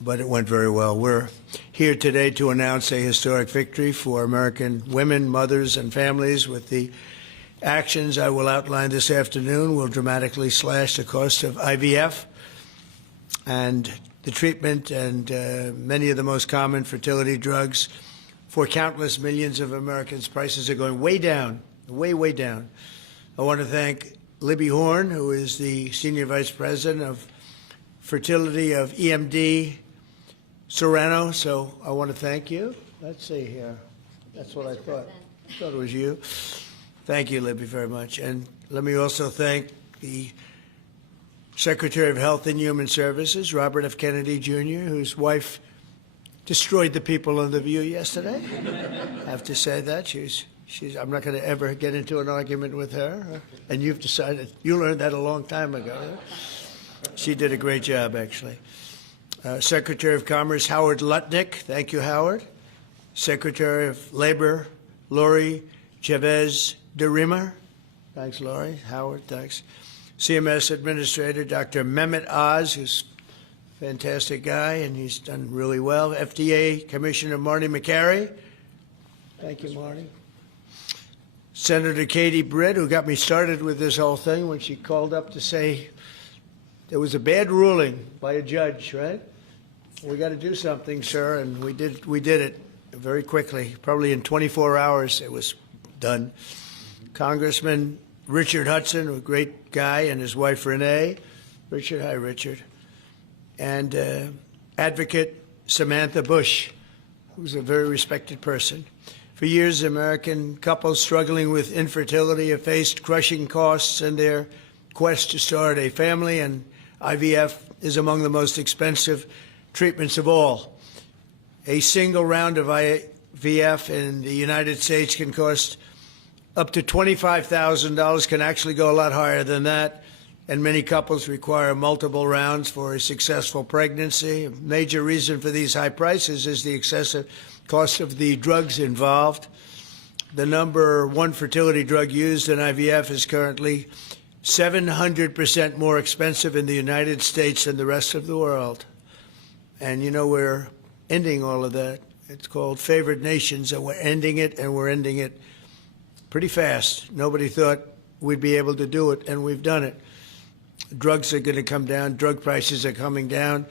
but it went very well. We're here today to announce a historic victory for American women, mothers, and families. With the actions I will outline this afternoon will dramatically slash the cost of IVF and the treatment and many of the most common fertility drugs for countless millions of Americans. Prices are going way down, way down. I want to thank Libby Horn, who is the Senior Vice President of Fertility of EMD Serrano. So I want to thank you. Let's see here. That's what I thought. I thought it was you. Thank you, Libby, very much. And let me also thank the Secretary of Health and Human Services, Robert F. Kennedy, Jr., whose wife destroyed the people on The View yesterday. I have to say that. I'm not going to ever get into an argument with her. And you've decided, you learned that a long time ago. She did a great job, actually. Secretary of Commerce, Howard Lutnick. Thank you, Howard. Secretary of Labor, Lori Chavez de Rima. Thanks, Lori. Howard, thanks. CMS Administrator, Dr. Mehmet Oz, who's a fantastic guy, and he's done really well. FDA Commissioner Marty McCary. Thank you, Marty. Senator Katie Britt, who got me started with this whole thing when she called up to say there was a bad ruling by a judge, right? We got to do something, sir, and we did it very quickly. Probably in 24 hours it was done. Congressman Richard Hudson, a great guy, and his wife Renee. Richard, hi, Richard. And Advocate Samantha Bush, who's a very respected person. For years, American couples struggling with infertility have faced crushing costs in their quest to start a family, and IVF is among the most expensive treatments of all. A single round of IVF in the United States can cost up to $25,000, can actually go a lot higher than that, and many couples require multiple rounds for a successful pregnancy. A major reason for these high prices is the excessive cost of the drugs involved. The number one fertility drug used in IVF is currently 700% more expensive in the United States than the rest of the world. And you know, we're ending all of that. It's called favored nations, and we're ending it, and we're ending it pretty fast. Nobody thought we'd be able to do it, and we've done it. Drugs are going to come down. Drug prices are coming down.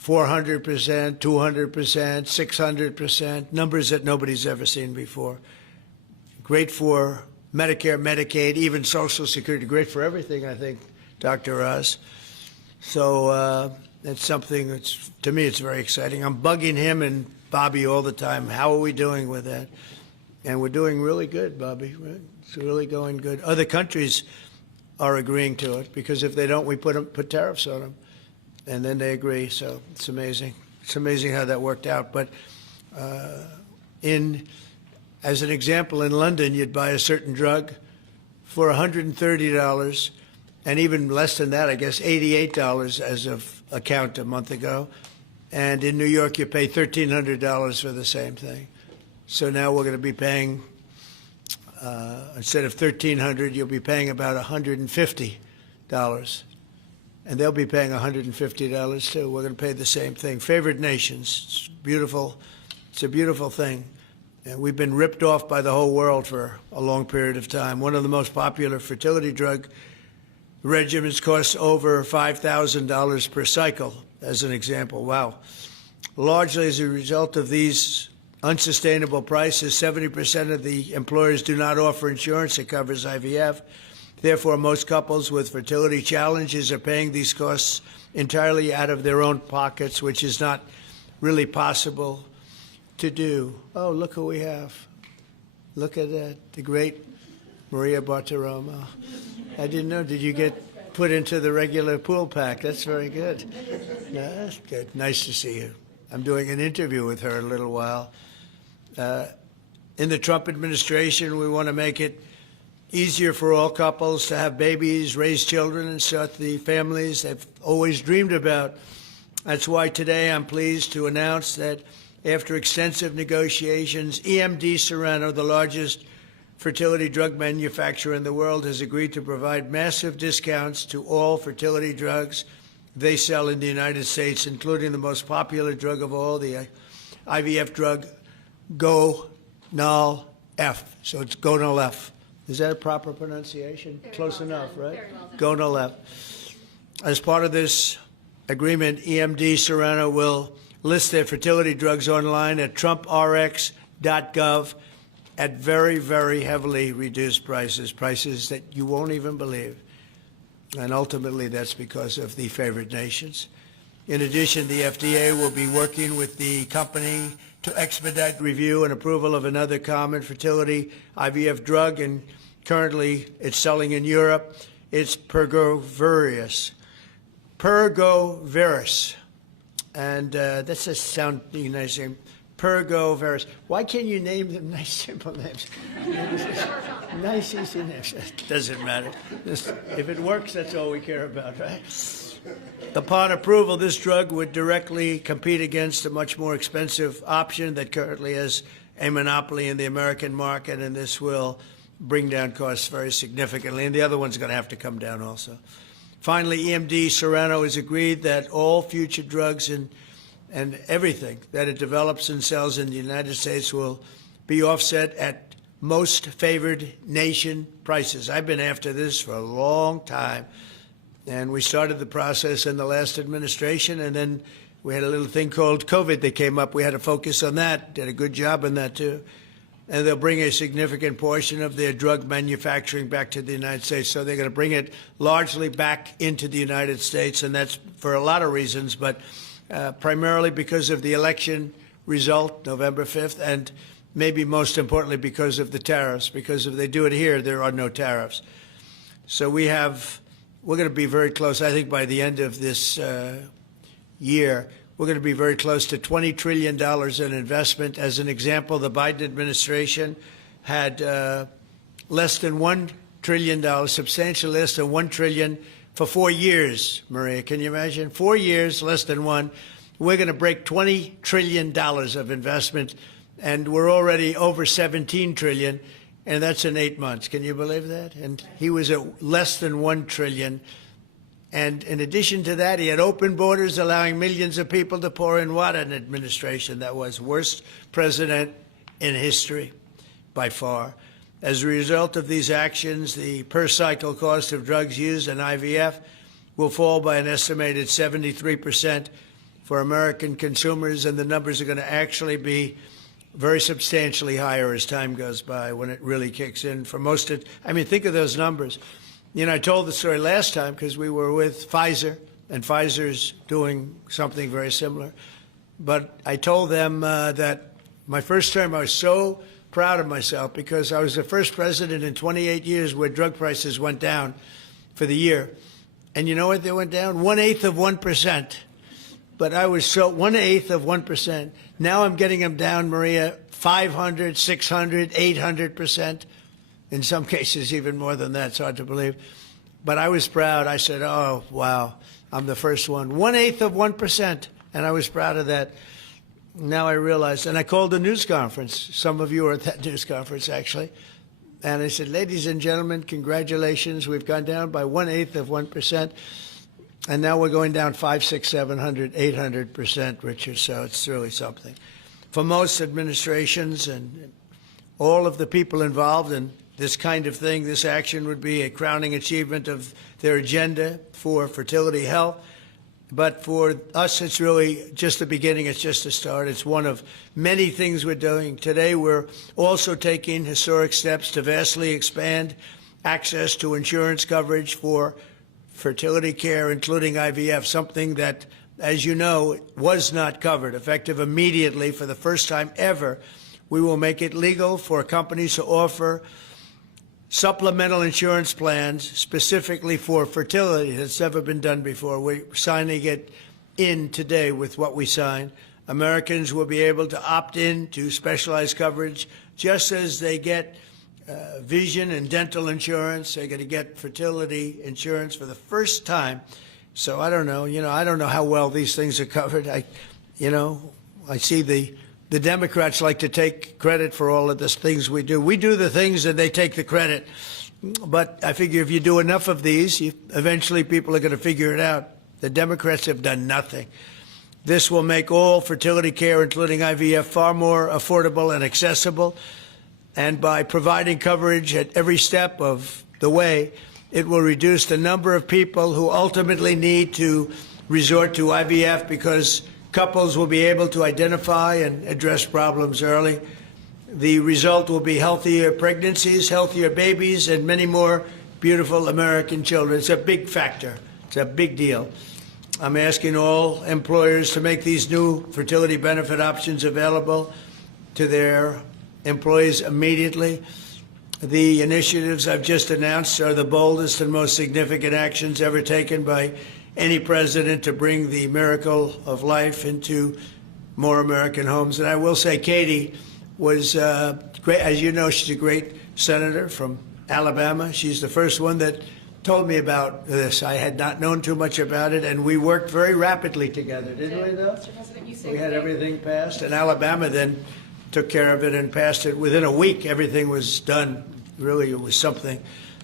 400%, 200%, 600%, numbers that nobody's ever seen before. Great for Medicare, Medicaid, even Social Security. Great for everything, I think, Dr. Oz. So that's something that's, to me, it's very exciting. I'm bugging him and Bobby all the time. How are we doing with that? And we're doing really good, Bobby. It's really going good. Other countries are agreeing to it, because if they don't, we put tariffs on them. And then they agree, so it's amazing. It's amazing how that worked out. But as an example, in London, you'd buy a certain drug for $130, and even less than that, I guess, $88 as of a count a month ago. And in New York, you pay $1,300 for the same thing. So now we're going to be paying, instead of $1,300, you'll be paying about $150. And they'll be paying $150 too. We're going to pay the same thing. Favored nations. It's beautiful. It's a beautiful thing. And we've been ripped off by the whole world for a long period of time. One of the most popular fertility drug regimens costs over $5,000 per cycle, as an example. Wow. Largely as a result of these unsustainable prices, 70% of the employers do not offer insurance that covers IVF. Therefore, most couples with fertility challenges are paying these costs entirely out of their own pockets, which is not really possible to do. Oh, look who we have. Look at that, the great Maria Bartiromo. I didn't know, did you get put into the regular pool pack? That's very good. No, that's good. Nice to see you. I'm doing an interview with her in a little while. In the Trump administration, we want to make it easier for all couples to have babies, raise children, and start the families they've always dreamed about. That's why today I'm pleased to announce that after extensive negotiations, EMD Serrano, the largest fertility drug manufacturer in the world, has agreed to provide massive discounts to all fertility drugs they sell in the United States, including the most popular drug of all, the IVF drug, Gonal-F. So it's Gonal-F. Is that a proper pronunciation? Very Close well enough, done. right? Very well done. Gonal-F. As part of this agreement, EMD Serrano will list their fertility drugs online at trumprx.gov at very, very heavily reduced prices, prices that you won't even believe. And ultimately, that's because of the favored nations. In addition, the FDA will be working with the company to expedite review and approval of another common fertility IVF drug, and currently it's selling in Europe. It's Pergoveris. And that's a sound nice name. Pergoveris. Why can't you name them nice, simple names? Nice, easy names. Doesn't matter. If it works, that's all we care about, right? Upon approval, this drug would directly compete against a much more expensive option that currently has a monopoly in the American market, and this will bring down costs very significantly. And the other one's going to have to come down also. Finally, EMD Serrano has agreed that all future drugs and everything that it develops and sells in the United States will be offset at most favored nation prices. I've been after this for a long time, and we started the process in the last administration, and then we had a little thing called COVID that came up. We had to focus on that, did a good job on that too. And they'll bring a significant portion of their drug manufacturing back to the United States. So they're going to bring it largely back into the United States, and that's for a lot of reasons, but primarily because of the election result, November 5th, and maybe most importantly because of the tariffs, because if they do it here, there are no tariffs. So we're going to be very close, I think, by the end of this year. We're going to be very close to $20 trillion in investment. As an example, the Biden administration had less than $1 trillion, substantially less than $1 trillion for 4 years, Maria. Can you imagine? 4 years, less than one. We're going to break $20 trillion of investment, and we're already over $17 trillion, and that's in 8 months. Can you believe that? And he was at less than $1 trillion. And in addition to that, he had open borders, allowing millions of people to pour in. What an administration that was. Worst president in history, by far. As a result of these actions, the per-cycle cost of drugs used in IVF will fall by an estimated 73% for American consumers, and the numbers are going to actually be very substantially higher as time goes by when it really kicks in. For most of, I mean, think of those numbers. You know, I told the story last time because we were with Pfizer, and Pfizer's doing something very similar. But I told them that my first term, I was so proud of myself because I was the first president in 28 years where drug prices went down for the year. And you know what they went down? 1/8 of 1%. But I was so 1/8 of 1%. Now I'm getting them down, Maria, 500, 600, 800%. In some cases, even more than that. It's hard to believe. But I was proud. I said, oh, wow, I'm the first one. 1/8 of 1%. And I was proud of that. Now I realize, and I called a news conference. Some of you were at that news conference, actually. And I said, ladies and gentlemen, congratulations. We've gone down by 1/8 of 1%. And now we're going down 500, 600, 700, 800%, Richard. So it's really something. For most administrations and all of the people involved in this kind of thing, this action would be a crowning achievement of their agenda for fertility health. But for us, it's really just the beginning. It's just the start. It's one of many things we're doing. Today, we're also taking historic steps to vastly expand access to insurance coverage for fertility care, including IVF, something that, as you know, was not covered. Effective immediately, for the first time ever, we will make it legal for companies to offer supplemental insurance plans specifically for fertility. That's never been done before. We're signing it in today with what we signed. Americans will be able to opt in to specialized coverage just as they get vision and dental insurance. They're going to get fertility insurance for the first time. So I don't know. I don't know how well these things are covered. I see the Democrats like to take credit for all of the things we do. We do the things and they take the credit. But I figure if you do enough of these, eventually people are going to figure it out. The Democrats have done nothing. This will make all fertility care, including IVF, far more affordable and accessible. And by providing coverage at every step of the way, it will reduce the number of people who ultimately need to resort to IVF because couples will be able to identify and address problems early. The result will be healthier pregnancies, healthier babies, and many more beautiful American children. It's a big factor. It's a big deal. I'm asking all employers to make these new fertility benefit options available to their employees immediately. The initiatives I've just announced are the boldest and most significant actions ever taken by any president to bring the miracle of life into more American homes. And I will say Katie was great. As you know, she's a great senator from Alabama. She's the first one that told me about this. I had not known too much about it, and we worked very rapidly together, didn't we, though? Mr. President, you We had everything passed, and Alabama then took care of it and passed it. Within a week, everything was done. Really, it was something.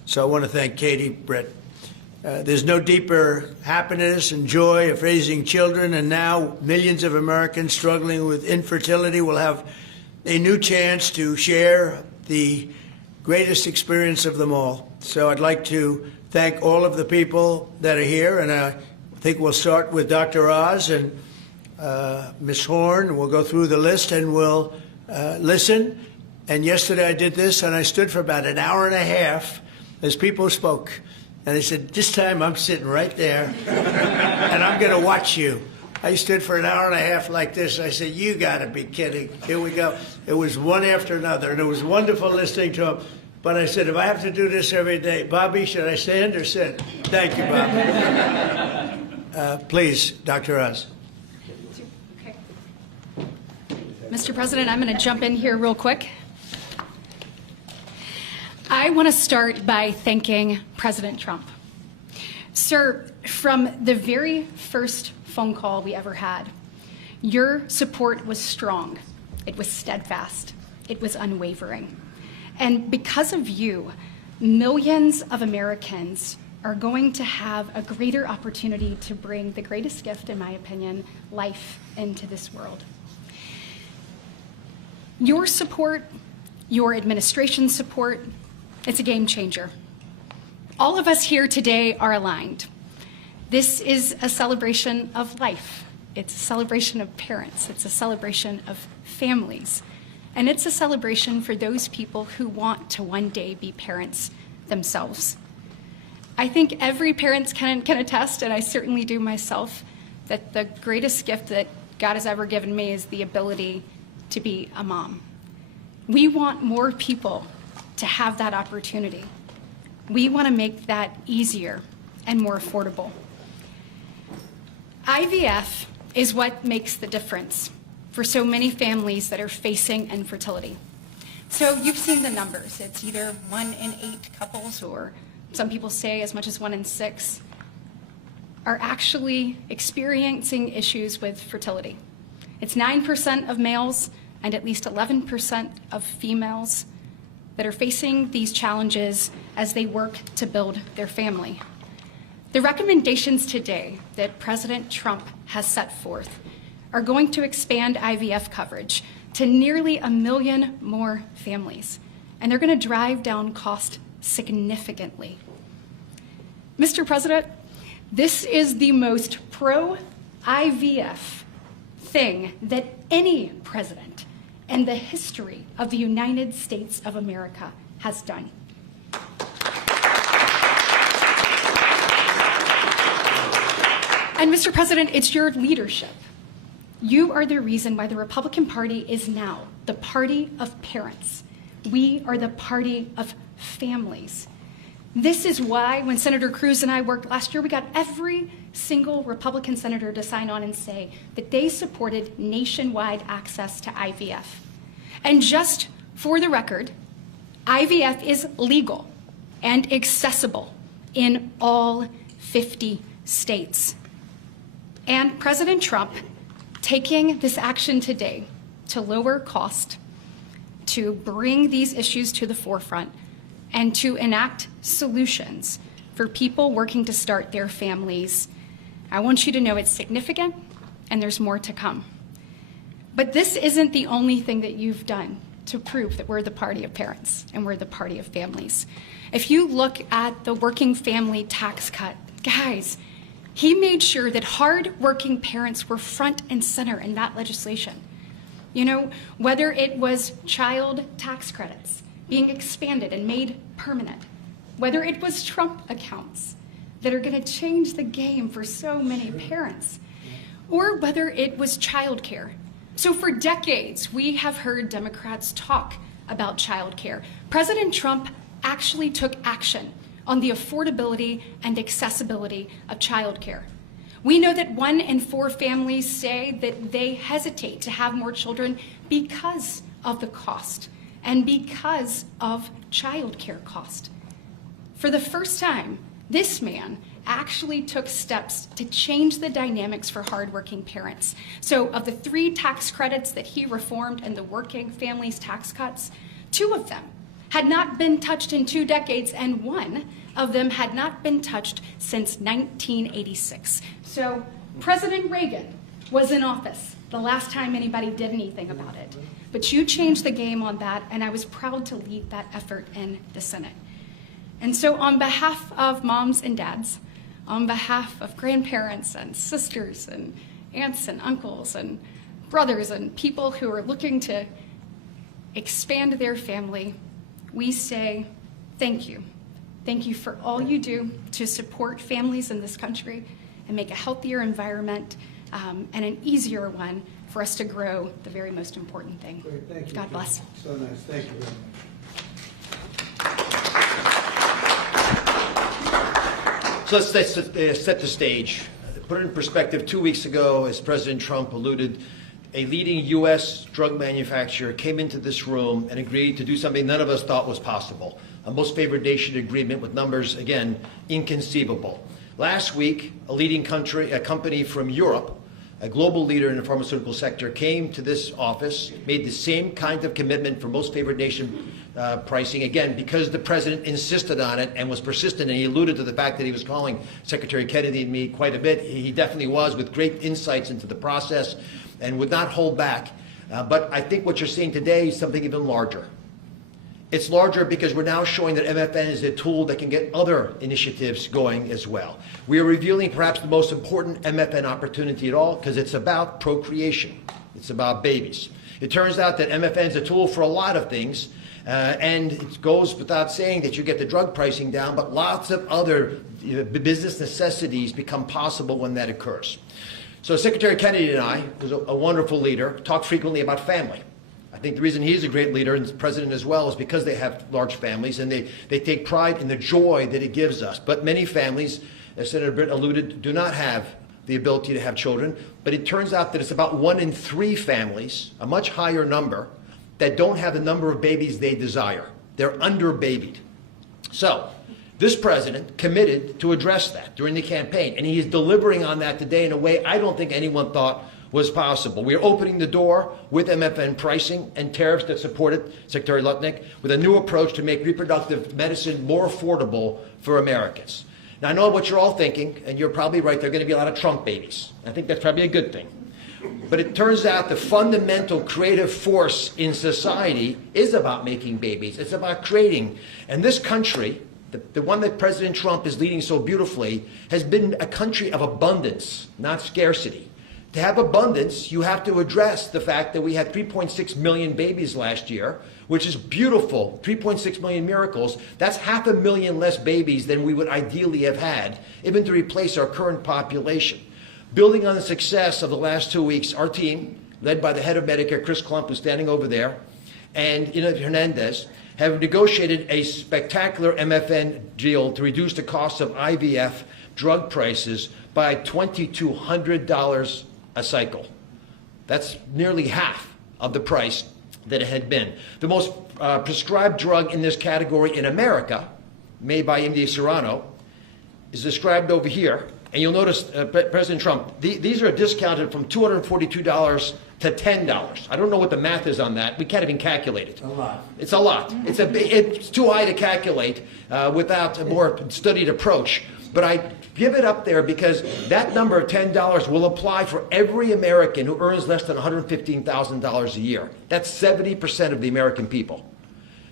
So I want to thank Katie, Brett. There's no deeper happiness and joy of raising children, and now millions of Americans struggling with infertility will have a new chance to share the greatest experience of them all. So I'd like to thank all of the people that are here, and I think we'll start with Dr. Oz and Ms. Horn. We'll go through the list and we'll listen. And yesterday I did this, and I stood for about an hour and a half as people spoke. And I said, this time I'm sitting right there, and I'm going to watch you. I stood for an hour and a half like this. I said, you got to be kidding. Here we go. It was one after another, and it was wonderful listening to them. But I said, if I have to do this every day, Bobby, should I stand or sit? Thank you, Bobby. Please, Dr. Oz. Okay. Mr. President, I'm going to jump in here real quick. I want to start by thanking President Trump. Sir, from the very first phone call we ever had, your support was strong. It was steadfast. It was unwavering. And because of you, millions of Americans are going to have a greater opportunity to bring the greatest gift, in my opinion, life into this world. Your support, your administration's support, it's a game changer. All of us here today are aligned. This is a celebration of life. It's a celebration of parents. It's a celebration of families. And it's a celebration for those people who want to one day be parents themselves. I think every parent can attest, and I certainly do myself, that the greatest gift that God has ever given me is the ability to be a mom. We want more people to have that opportunity. We want to make that easier and more affordable. IVF is what makes the difference for so many families that are facing infertility. So you've seen the numbers. It's either 1 in 8 couples, or some people say as much as 1 in 6, are actually experiencing issues with fertility. It's 9% of males and at least 11% of females that are facing these challenges as they work to build their family. The recommendations today that President Trump has set forth are going to expand IVF coverage to nearly 1 million more families, and they're going to drive down cost significantly. Mr. President, this is the most pro-IVF thing that any president in the history of the United States of America has done. And Mr. President, it's your leadership. You are the reason why the Republican Party is now the party of parents. We are the party of families. This is why when Senator Cruz and I worked last year, we got every single Republican senator to sign on and say that they supported nationwide access to IVF. And just for the record, IVF is legal and accessible in all 50 states. And President Trump taking this action today to lower cost, to bring these issues to the forefront, and to enact solutions for people working to start their families, I want you to know it's significant and there's more to come. But this isn't the only thing that you've done to prove that we're the party of parents and we're the party of families. If you look at the working family tax cut, guys, he made sure that hard-working parents were front and center in that legislation. You know, whether it was child tax credits being expanded and made permanent, whether it was Trump accounts that are going to change the game for so many parents, or whether it was childcare. So for decades, we have heard Democrats talk about childcare. President Trump actually took action on the affordability and accessibility of childcare. We know that 1 in 4 families say that they hesitate to have more children because of the cost and because of childcare cost. For the first time, this man actually took steps to change the dynamics for hardworking parents. So of the 3 tax credits that he reformed and the working families tax cuts, 2 of them had not been touched in 2 decades, and 1 of them had not been touched since 1986. So President Reagan was in office the last time anybody did anything about it. But you changed the game on that, and I was proud to lead that effort in the Senate. And so on behalf of moms and dads, on behalf of grandparents and sisters and aunts and uncles and brothers and people who are looking to expand their family, we say thank you. Thank you for all you do to support families in this country and make a healthier environment and an easier one for us to grow the very most important thing. Great, thank you. God bless. So nice. Thank you very much. So let's set the stage. Put it in perspective, 2 weeks ago, as President Trump alluded, a leading U.S. drug manufacturer came into this room and agreed to do something none of us thought was possible. A most favored nation agreement with numbers, again, inconceivable. Last week, a company from Europe, a global leader in the pharmaceutical sector, came to this office, made the same kind of commitment for most favored nation pricing, again, because the president insisted on it and was persistent, and he alluded to the fact that he was calling Secretary Kennedy and me quite a bit. He definitely was, with great insights into the process, and would not hold back. But I think what you're seeing today is something even larger. It's larger because we're now showing that MFN is a tool that can get other initiatives going as well. We are revealing perhaps the most important MFN opportunity at all, because it's about procreation. It's about babies. It turns out that MFN is a tool for a lot of things, and it goes without saying that you get the drug pricing down, but lots of other business necessities become possible when that occurs. So Secretary Kennedy and I, who's a wonderful leader, talk frequently about family. I think the reason he's a great leader, and the president as well, is because they have large families and they take pride in the joy that it gives us. But many families, as Senator Britt alluded, do not have the ability to have children. But it turns out that it's about 1 in 3 families, a much higher number, that don't have the number of babies they desire. They're under-babied. So this president committed to address that during the campaign, and he is delivering on that today in a way I don't think anyone thought was possible. We are opening the door with MFN pricing and tariffs that support it, Secretary Lutnick, with a new approach to make reproductive medicine more affordable for Americans. Now, I know what you're all thinking, and you're probably right, there are going to be a lot of Trump babies. I think that's probably a good thing. But it turns out the fundamental creative force in society is about making babies. It's about creating. And this country, the one that President Trump is leading so beautifully, has been a country of abundance, not scarcity. To have abundance, you have to address the fact that we had 3.6 million babies last year, which is beautiful, 3.6 million miracles. That's 500,000 less babies than we would ideally have had, even to replace our current population. Building on the success of the last 2 weeks, our team, led by the head of Medicare, Chris Klump, who's standing over there, and Ina Hernandez, have negotiated a spectacular MFN deal to reduce the cost of IVF drug prices by $2,200 a cycle. That's nearly half of the price that it had been. The most prescribed drug in this category in America, made by MD Serrano, is described over here. And you'll notice, President Trump, these are discounted from $242 to $10. I don't know what the math is on that. We can't even calculate it. A lot. It's a lot. It's too high to calculate without a more studied approach. But Give it up there, because that number of $10 will apply for every American who earns less than $115,000 a year. That's 70% of the American people.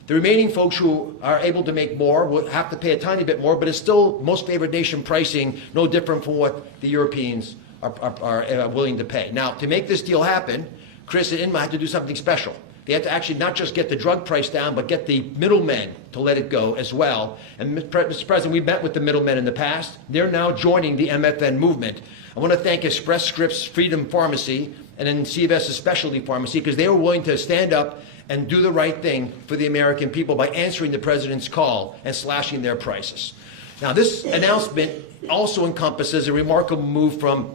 The remaining folks who are able to make more will have to pay a tiny bit more, but it's still most favored nation pricing, no different from what the Europeans are willing to pay. Now, to make this deal happen, Chris and Inma had to do something special. They had to actually not just get the drug price down, but get the middlemen to let it go as well. And Mr. President, we've met with the middlemen in the past. They're now joining the MFN movement. I want to thank Express Scripts Freedom Pharmacy and then CVS's Specialty Pharmacy, because they were willing to stand up and do the right thing for the American people by answering the president's call and slashing their prices. Now, this announcement also encompasses a remarkable move from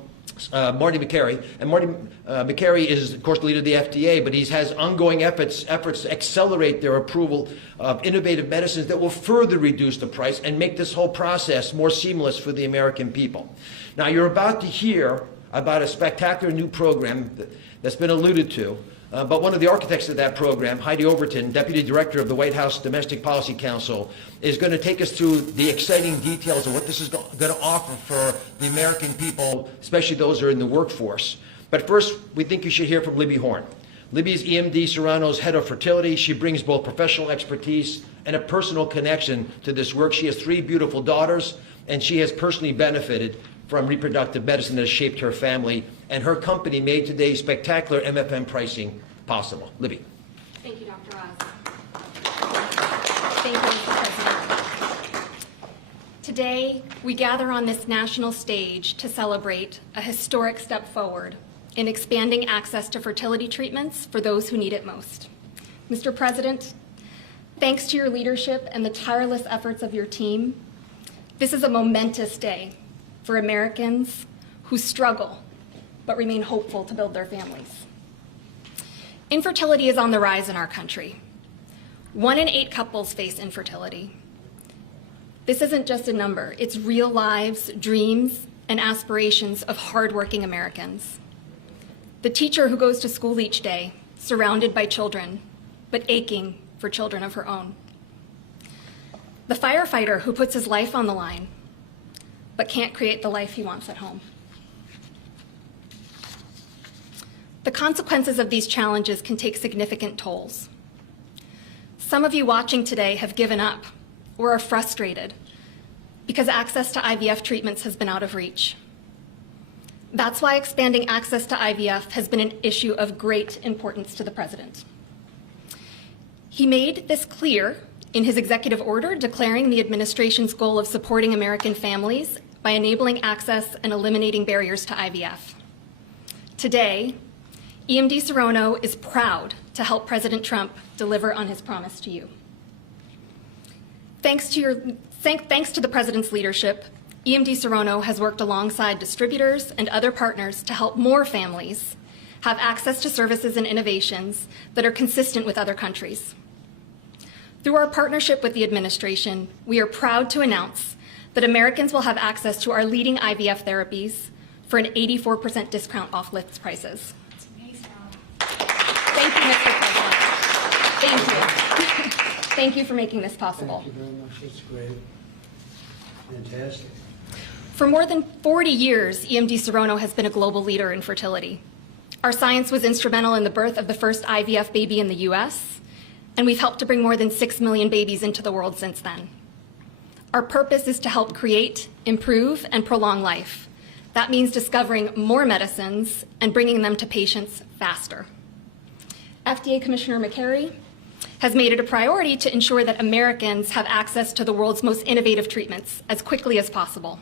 Marty Makary. And Marty Makary is, of course, the leader of the FDA, but he has ongoing efforts to accelerate their approval of innovative medicines that will further reduce the price and make this whole process more seamless for the American people. Now, you're about to hear about a spectacular new program that's been alluded to. But one of the architects of that program, Heidi Overton, Deputy Director of the White House Domestic Policy Council, is going to take us through the exciting details of what this is going to offer for the American people, especially those who are in the workforce. But first, we think you should hear from Libby Horn. Libby is EMD Serrano's head of fertility. She brings both professional expertise and a personal connection to this work. She has 3 beautiful daughters, and she has personally benefited from reproductive medicine that has shaped her family, and her company made today's spectacular MFN pricing possible. Libby. Thank you, Dr. Oz. Thank you, Mr. President. Today, we gather on this national stage to celebrate a historic step forward in expanding access to fertility treatments for those who need it most. Mr. President, thanks to your leadership and the tireless efforts of your team, this is a momentous day for Americans who struggle but remain hopeful to build their families. Infertility is on the rise in our country. 1 in 8 couples face infertility. This isn't just a number, it's real lives, dreams, and aspirations of hardworking Americans. The teacher who goes to school each day, surrounded by children, but aching for children of her own. The firefighter who puts his life on the line, but can't create the life he wants at home. The consequences of these challenges can take significant tolls. Some of you watching today have given up or are frustrated because access to IVF treatments has been out of reach. That's why expanding access to IVF has been an issue of great importance to the President. He made this clear in his executive order declaring the administration's goal of supporting American families by enabling access and eliminating barriers to IVF. Today, EMD Serrano is proud to help President Trump deliver on his promise to you. Thanks to the President's leadership, EMD Serrano has worked alongside distributors and other partners to help more families have access to services and innovations that are consistent with other countries. Through our partnership with the administration, we are proud to announce that Americans will have access to our leading IVF therapies for an 84% discount off list prices. That's amazing. Thank you, Mr. President. Thank you. Thank you for making this possible. Thank you very much. That's great. Fantastic. For more than 40 years, EMD Serrano has been a global leader in fertility. Our science was instrumental in the birth of the first IVF baby in the US, and we've helped to bring more than 6 million babies into the world since then. Our purpose is to help create, improve, and prolong life. That means discovering more medicines and bringing them to patients faster. FDA Commissioner Makary has made it a priority to ensure that Americans have access to the world's most innovative treatments as quickly as possible.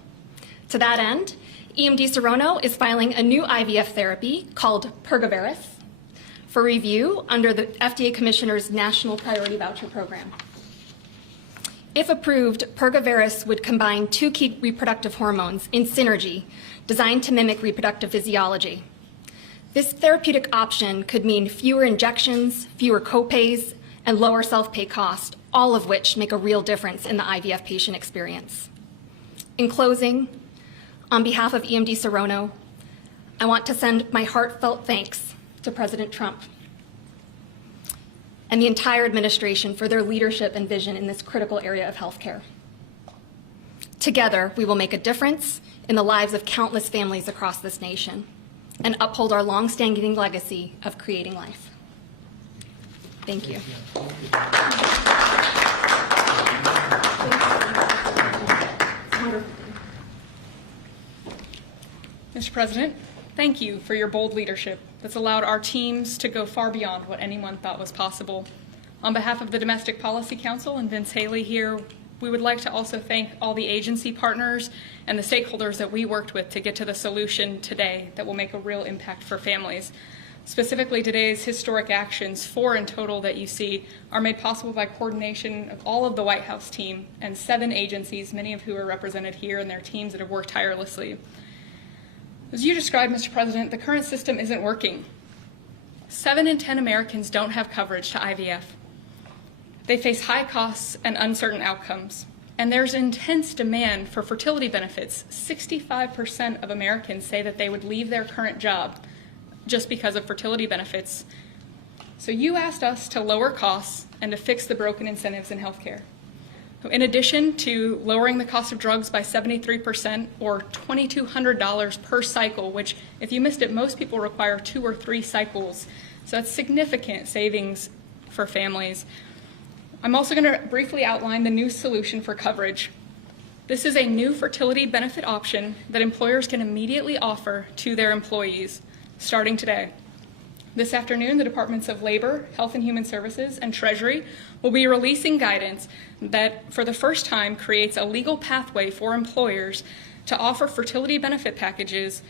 To that end, EMD Serrano is filing a new IVF therapy called Pergoveris for review under the FDA Commissioner's National Priority Voucher Program. If approved, Pergoveris would combine 2 key reproductive hormones in synergy designed to mimic reproductive physiology. This therapeutic option could mean fewer injections, fewer copays, and lower self-pay cost, all of which make a real difference in the IVF patient experience. In closing, on behalf of EMD Serrano, I want to send my heartfelt thanks to President Trump and the entire administration for their leadership and vision in this critical area of healthcare. Together, we will make a difference in the lives of countless families across this nation and uphold our long-standing legacy of creating life. Thank you. Mr. President, thank you for your bold leadership that's allowed our teams to go far beyond what anyone thought was possible. On behalf of the Domestic Policy Council and Vince Haley here, we would like to also thank all the agency partners and the stakeholders that we worked with to get to the solution today that will make a real impact for families. Specifically, today's historic actions, 4 in total that you see, are made possible by coordination of all of the White House team and 7 agencies, many of who are represented here, and their teams that have worked tirelessly. As you described, Mr. President, the current system isn't working. 7 in 10 Americans don't have coverage to IVF. They face high costs and uncertain outcomes. And there's intense demand for fertility benefits. 65% of Americans say that they would leave their current job just because of fertility benefits. So you asked us to lower costs and to fix the broken incentives in healthcare. In addition to lowering the cost of drugs by 73% or $2,200 per cycle, which if you missed it, most people require 2 or 3 cycles. So that's significant savings for families. I'm also going to briefly outline the new solution for coverage. This is a new fertility benefit option that employers can immediately offer to their employees starting today. This afternoon, the Departments of Labor, Health and Human Services, and Treasury will be releasing guidance that, for the first time, creates a legal pathway for employers to offer fertility benefit packages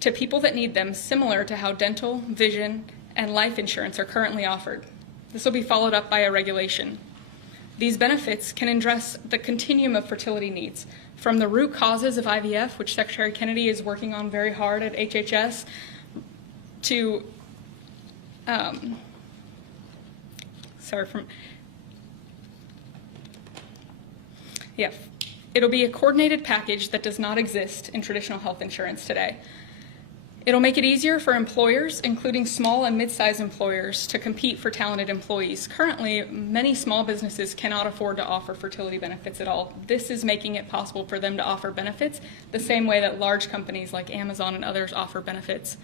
to people that need them, similar to how dental, vision, and life insurance are currently offered. This will be followed up by a regulation. These benefits can address the continuum of fertility needs, from the root causes of IVF, which Secretary Kennedy is working on very hard at HHS, to it'll be a coordinated package that does not exist in traditional health insurance today. It'll make it easier for employers, including small and mid-sized employers, to compete for talented employees. Currently, many small businesses cannot afford to offer fertility benefits at all. This is making it possible for them to offer benefits the same way that large companies like Amazon and others offer benefits.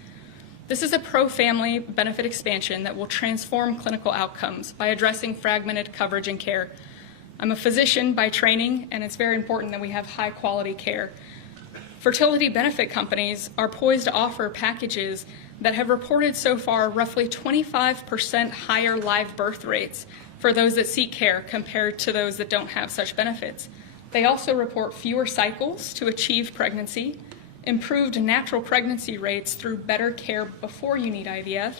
This is a pro-family benefit expansion that will transform clinical outcomes by addressing fragmented coverage and care. I'm a physician by training, and it's very important that we have high-quality care. Fertility benefit companies are poised to offer packages that have reported so far roughly 25% higher live birth rates for those that seek care compared to those that don't have such benefits. They also report fewer cycles to achieve pregnancy, improved natural pregnancy rates through better care before you need IVF,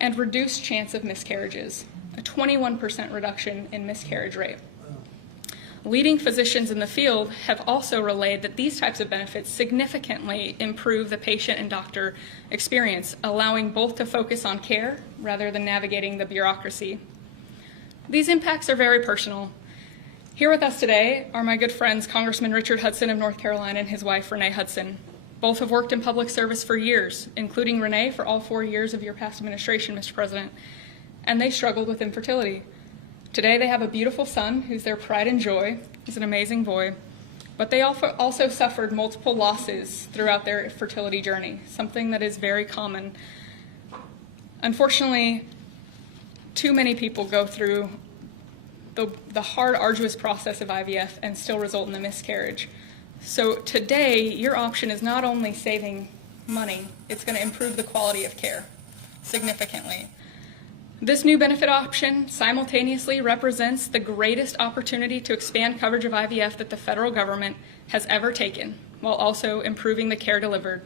and reduced chance of miscarriages, a 21% reduction in miscarriage rate. Leading physicians in the field have also relayed that these types of benefits significantly improve the patient and doctor experience, allowing both to focus on care rather than navigating the bureaucracy. These impacts are very personal. Here with us today are my good friends, Congressman Richard Hudson of North Carolina and his wife, Renee Hudson. Both have worked in public service for years, including Renee for all 4 years of your past administration, Mr. President, and they struggled with infertility. Today they have a beautiful son who's their pride and joy. He's an amazing boy. But they also suffered multiple losses throughout their fertility journey, something that is very common. Unfortunately, too many people go through the hard, arduous process of IVF and still result in a miscarriage. So today, your option is not only saving money, it's going to improve the quality of care significantly. This new benefit option simultaneously represents the greatest opportunity to expand coverage of IVF that the federal government has ever taken, while also improving the care delivered.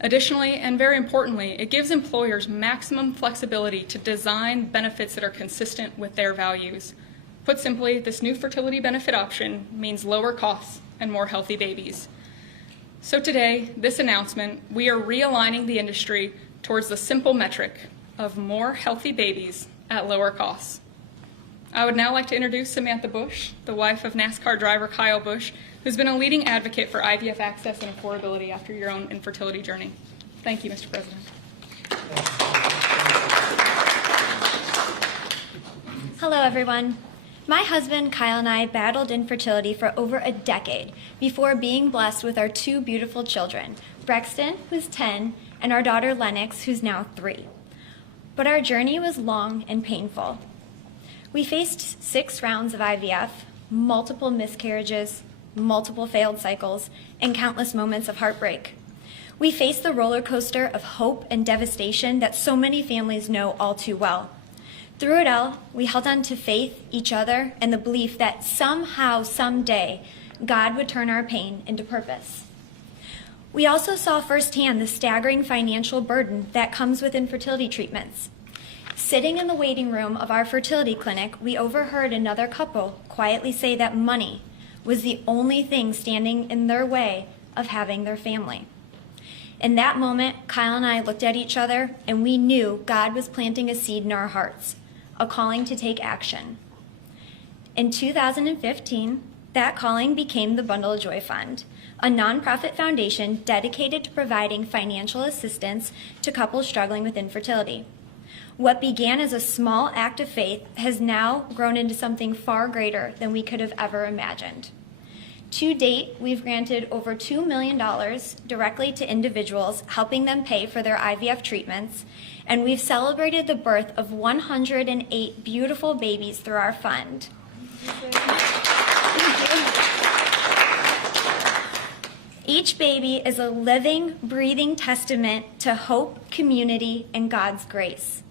Additionally, and very importantly, it gives employers maximum flexibility to design benefits that are consistent with their values. Put simply, this new fertility benefit option means lower costs and more healthy babies. So today, this announcement, we are realigning the industry towards the simple metric of more healthy babies at lower costs. I would now like to introduce Samantha Bush, the wife of NASCAR driver Kyle Busch, who's been a leading advocate for IVF access and affordability after your own infertility journey. Thank you, Mr. President. Hello, everyone. My husband, Kyle, and I battled infertility for over a decade before being blessed with our 2 beautiful children, Brexton, who's 10, and our daughter, Lennox, who's now 3. But our journey was long and painful. We faced 6 rounds of IVF, multiple miscarriages, multiple failed cycles, and countless moments of heartbreak. We faced the roller coaster of hope and devastation that so many families know all too well. Through it all, we held on to faith, each other, and the belief that somehow, someday, God would turn our pain into purpose. We also saw firsthand the staggering financial burden that comes with infertility treatments. Sitting in the waiting room of our fertility clinic, we overheard another couple quietly say that money was the only thing standing in their way of having their family. In that moment, Kyle and I looked at each other, and we knew God was planting a seed in our hearts, a calling to take action. In 2015, that calling became the Bundle of Joy Fund, a nonprofit foundation dedicated to providing financial assistance to couples struggling with infertility. What began as a small act of faith has now grown into something far greater than we could have ever imagined. To date, we've granted over $2 million directly to individuals, helping them pay for their IVF treatments, and we've celebrated the birth of 108 beautiful babies through our fund. Each baby is a living, breathing testament to hope, community, and God's grace.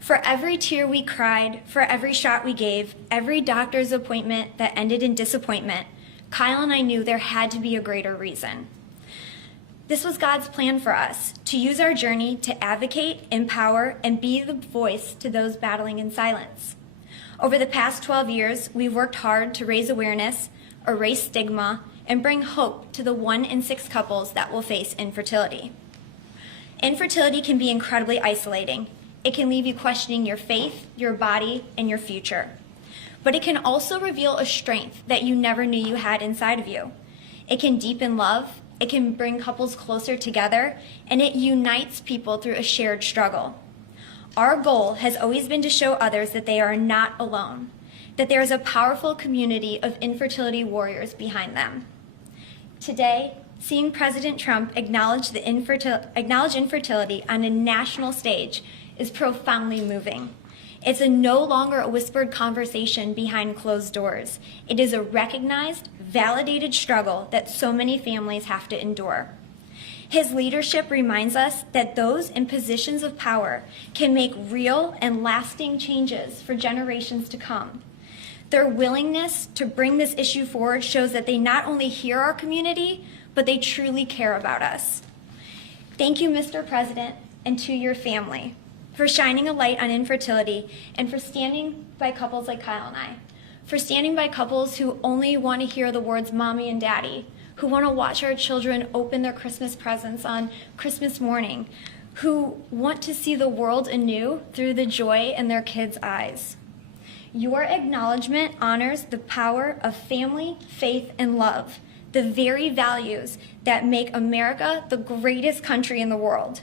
For every tear we cried, for every shot we gave, every doctor's appointment that ended in disappointment, Kyle and I knew there had to be a greater reason. This was God's plan for us, to use our journey to advocate, empower, and be the voice to those battling in silence. Over the past 12 years, we've worked hard to raise awareness, erase stigma, and bring hope to the 1 in 6 couples that will face infertility. Infertility can be incredibly isolating. It can leave you questioning your faith, your body, and your future. But it can also reveal a strength that you never knew you had inside of you. It can deepen love, it can bring couples closer together, and it unites people through a shared struggle. Our goal has always been to show others that they are not alone, that there is a powerful community of infertility warriors behind them. Today, seeing President Trump acknowledge infertility on a national stage is profoundly moving. It's no longer a whispered conversation behind closed doors. It is a recognized, validated struggle that so many families have to endure. His leadership reminds us that those in positions of power can make real and lasting changes for generations to come. Their willingness to bring this issue forward shows that they not only hear our community, but they truly care about us. Thank you, Mr. President, and to your family, for shining a light on infertility and for standing by couples like Kyle and I, for standing by couples who only want to hear the words mommy and daddy, who want to watch our children open their Christmas presents on Christmas morning, who want to see the world anew through the joy in their kids' eyes. Your acknowledgement honors the power of family, faith, and love, the very values that make America the greatest country in the world.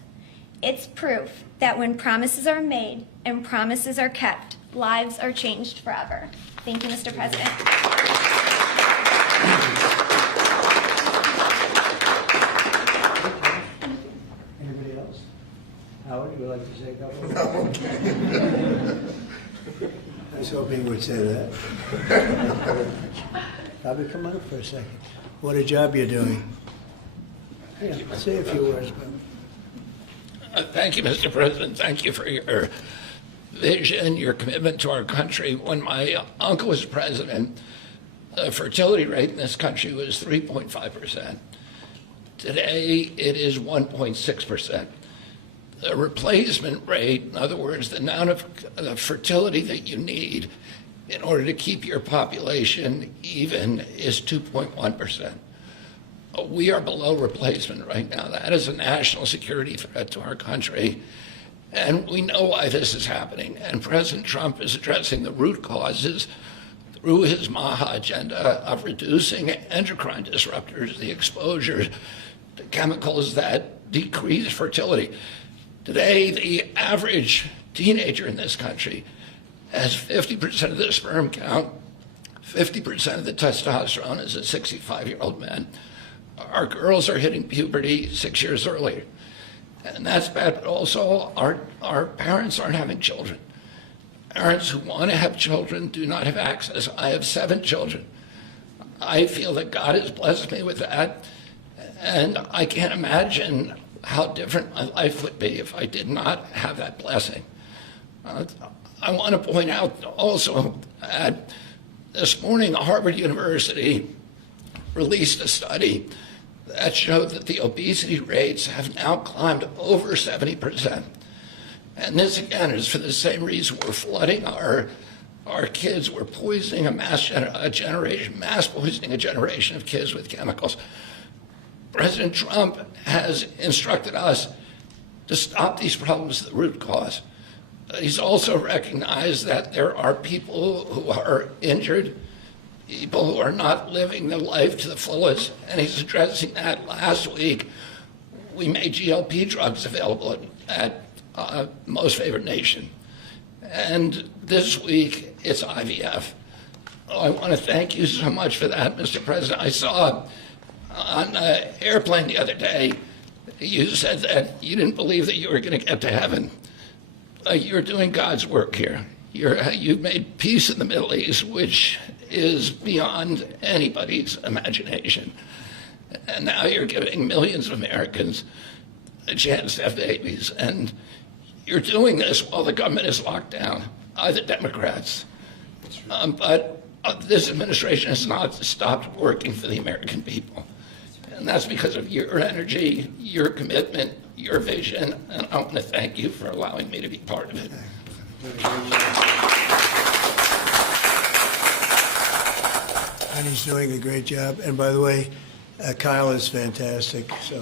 It's proof that when promises are made and promises are kept, lives are changed forever. Thank you, Mr. President. Anybody else? Howard, would you like to say a couple? No. I was hoping you would say that. Bobby, come on up for a second. What a job you're doing. Yeah, say a few words, Bobby. Thank you, Mr. President. Thank you for your vision, your commitment to our country. When my uncle was president, the fertility rate in this country was 3.5%. Today, it is 1.6%. The replacement rate, in other words, the amount of fertility that you need in order to keep your population even, is 2.1%. We are below replacement right now. That is a national security threat to our country, and we know why this is happening. And President Trump is addressing the root causes through his MAHA agenda of reducing endocrine disruptors, the exposure to chemicals that decrease fertility. Today, the average teenager in this country has 50% of the sperm count, 50% of the testosterone as a 65-year-old man. Our girls are hitting puberty 6 years earlier. And that's bad, but also our parents aren't having children. Parents who want to have children do not have access. I have 7 children. I feel that God has blessed me with that, and I can't imagine how different my life would be if I did not have that blessing. I want to point out also that this morning Harvard University released a study that showed that the obesity rates have now climbed over 70%. And this, again, is for the same reason we're flooding our kids. We're poisoning mass poisoning a generation of kids with chemicals. President Trump has instructed us to stop these problems at the root cause. He's also recognized that there are people who are injured, people who are not living their life to the fullest, and he's addressing that. Last week, we made GLP drugs available at Most Favored Nation. And this week, it's IVF. I want to thank you so much for that, Mr. President. I saw on an airplane the other day, you said that you didn't believe that you were going to get to heaven. You're doing God's work here. You've made peace in the Middle East, which is beyond anybody's imagination. And now you're giving millions of Americans a chance to have babies. And you're doing this while the government is locked down by the Democrats. But this administration has not stopped working for the American people. And that's because of your energy, your commitment, your vision, and I want to thank you for allowing me to be part of it. And he's doing a great job. And by the way, Kyle is fantastic. So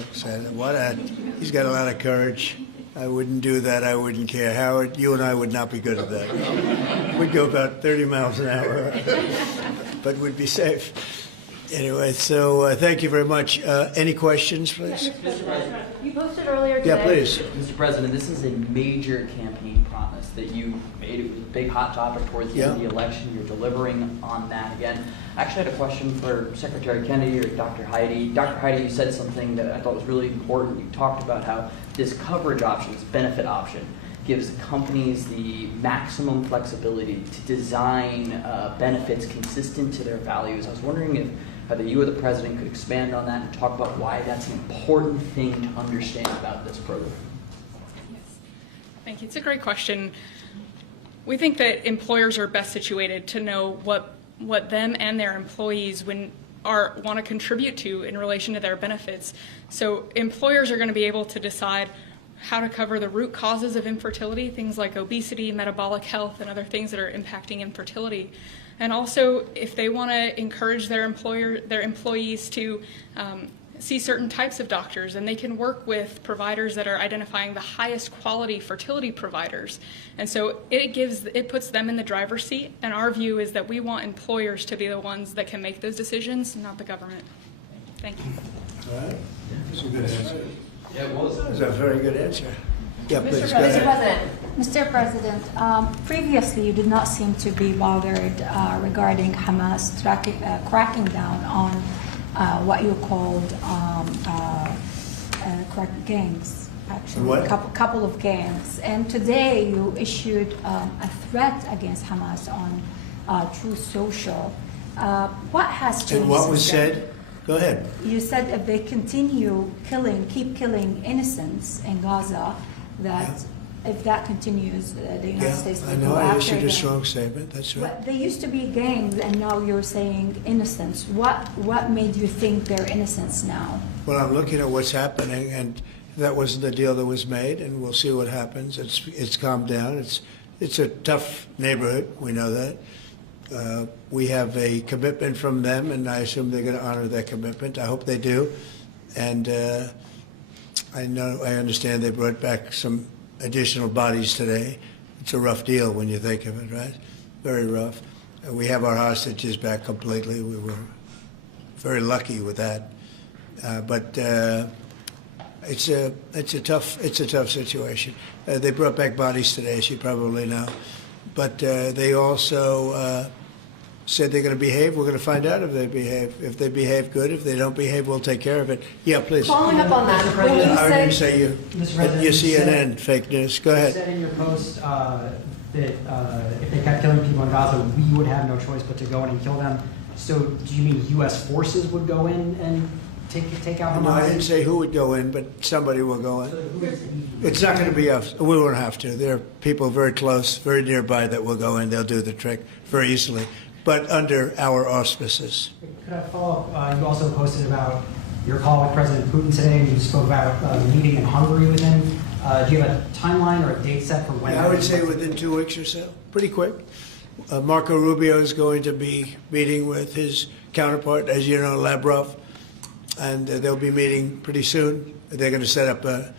he's got a lot of courage. I wouldn't do that. I wouldn't care. Howard, you and I would not be good at that. We'd go about 30 miles an hour, but we'd be safe. Anyway, so thank you very much. Any questions, please? Mr. President, you posted earlier today. Yeah, please. Mr. President, this is a major campaign promise that you made. It was a big hot topic towards the end of the election. You're delivering on that again. I actually had a question for Secretary Kennedy or Dr. Heidi. Dr. Heidi, you said something that I thought was really important. You talked about how this coverage option, this benefit option, gives companies the maximum flexibility to design benefits consistent to their values. I was wondering if either you or the President could expand on that and talk about why that's an important thing to understand about this program. Yes. Thank you. It's a great question. We think that employers are best situated to know what them and their employees want to contribute to in relation to their benefits. So employers are going to be able to decide how to cover the root causes of infertility, things like obesity, metabolic health, and other things that are impacting infertility. And also, if they want to encourage their employees to see certain types of doctors, and they can work with providers that are identifying the highest quality fertility providers. And so it puts them in the driver's seat. And our view is that we want employers to be the ones that can make those decisions, not the government. Thank you. All right. That's a good answer. Yeah, it was. That's a very good answer. Yeah, please, go Mr. ahead. President, previously you did not seem to be bothered regarding Hamas cracking down on what you called gangs, actually, What? couple of gangs. And today you issued a threat against Hamas on Truth Social. What has changed? And what was since then? said? Go ahead. You said if they continue keep killing innocents in Gaza, that if that continues, the United States I will know go I after issued them. a strong statement. That's right. But they used to be gangs, and now you're saying innocents. What made you think they're innocents now? Well, I'm looking at what's happening, and that wasn't the deal that was made, and we'll see what happens. It's calmed down. It's a tough neighborhood. We know that. We have a commitment from them, and I assume they're going to honor that commitment. I hope they do. And I understand they brought back some additional bodies today. It's a rough deal when you think of it, right? Very rough. We have our hostages back completely. We were very lucky with that. But it's a tough situation. They brought back bodies today, as you probably know. but they also said they're going to behave. We're going to find out if they behave. If they behave, good. If they don't behave, we'll take care of it. Yeah, please. Following up on that, when you I didn't said, say you. Mr. President, You you CNN, fake news. Go You ahead. said in your post that if they kept killing people in Gaza, we would have no choice but to go in and kill them. So do you mean U.S. forces would go in and take out Hamas? No, I didn't say who would go in, but somebody will go in. It's not going to be us. We won't have to. There are people very close, very nearby that will go in. They'll do the trick very easily, but under our auspices. Could I follow up? You also posted about your call with President Putin today, and you spoke about the meeting in Hungary with him. Do you have a timeline or a date set for when? I would say within 2 weeks or so, pretty quick. Marco Rubio is going to be meeting with his counterpart, as you know, Lavrov, and they'll be meeting pretty soon. They're going to set up a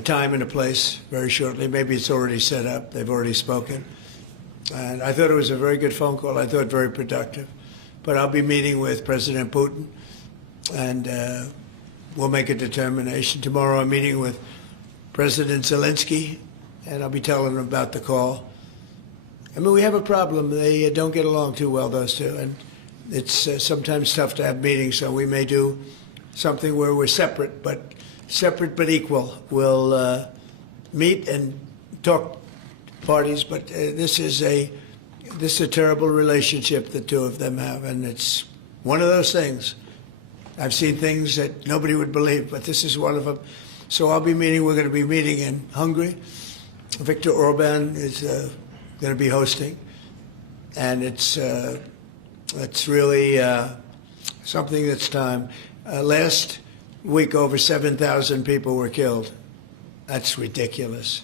time and a place very shortly. Maybe it's already set up. They've already spoken. And I thought it was a very good phone call. I thought very productive. But I'll be meeting with President Putin, and we'll make a determination. Tomorrow I'm meeting with President Zelensky, and I'll be telling him about the call. I mean, we have a problem. They don't get along too well, those two, and it's sometimes tough to have meetings, so we may do something where we're separate but equal. We'll meet and talk parties, but this is a terrible relationship the two of them have, and it's one of those things. I've seen things that nobody would believe, but this is one of them. So we're going to be meeting in Hungary. Viktor Orban is going to be hosting, and it's really something that's time. Last week, over 7,000 people were killed. That's ridiculous.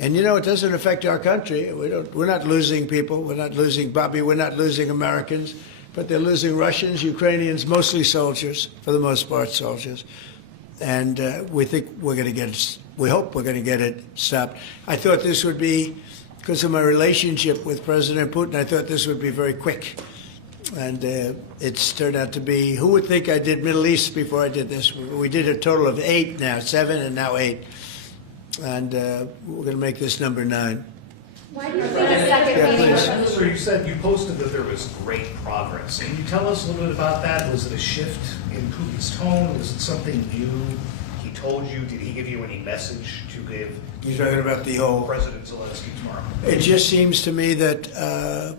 And, you know, it doesn't affect our country. We're not losing people. We're not losing Bobby. We're not losing Americans. But they're losing Russians, Ukrainians, mostly soldiers, for the most part, soldiers. And we think we're going to get it. We hope we're going to get it stopped. I thought this would be, because of my relationship with President Putin, I thought this would be very quick. And it's turned out to be, who would think I did Middle East before I did this? We did a total of 8 now, 7 and now 8. And we're going to make this number 9. why do you think a second Yeah, meeting please. with So you said you posted that there was great progress. Can you tell us a little bit about that? Was it a shift in Putin's tone? Was it something new he told you? Did he give you any message to give? You're talking about the whole... President Zelensky tomorrow. It just seems to me that,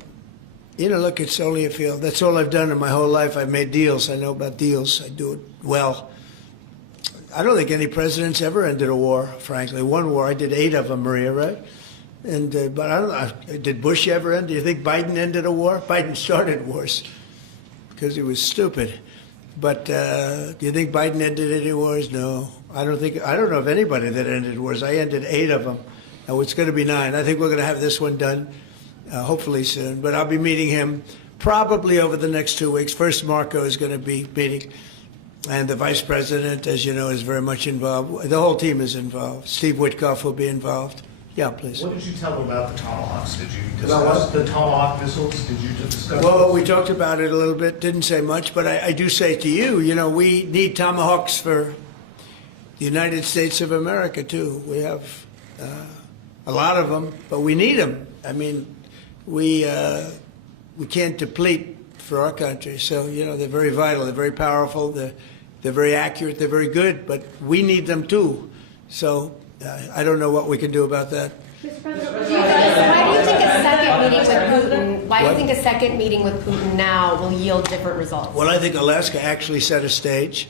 look, it's only a field. That's all I've done in my whole life. I've made deals. I know about deals. I do it well. I don't think any president's ever ended a war, frankly. One war, I did 8 of them, Maria, right? And but I don't know, did Bush ever end? Do you think Biden ended a war? Biden started wars because he was stupid. But do you think Biden ended any wars? No. I don't know of anybody that ended wars. I ended 8 of them. Now it's going to be 9. I think we're going to have this one done hopefully soon. But I'll be meeting him probably over the next 2 weeks. First, Marco is going to be meeting. And the vice president, as you know, is very much involved. The whole team is involved. Steve Witkoff will be involved. Yeah, please. What did you tell him about the Tomahawks? Did you About discuss the Tomahawk missiles? Did you discuss? Well, we talked about it a little bit. Didn't say much, but I do say to you, we need Tomahawks for the United States of America, too. We have a lot of them, but we need them. I mean, we can't deplete for our country. So, they're very vital. They're very powerful. They're very accurate. They're very good, but we need them, too. So I don't know what we can do about that. Mr. President, why do you think a second meeting with Putin? Why do you think a second meeting with Putin now will yield different results? Well, I think Alaska actually set a stage,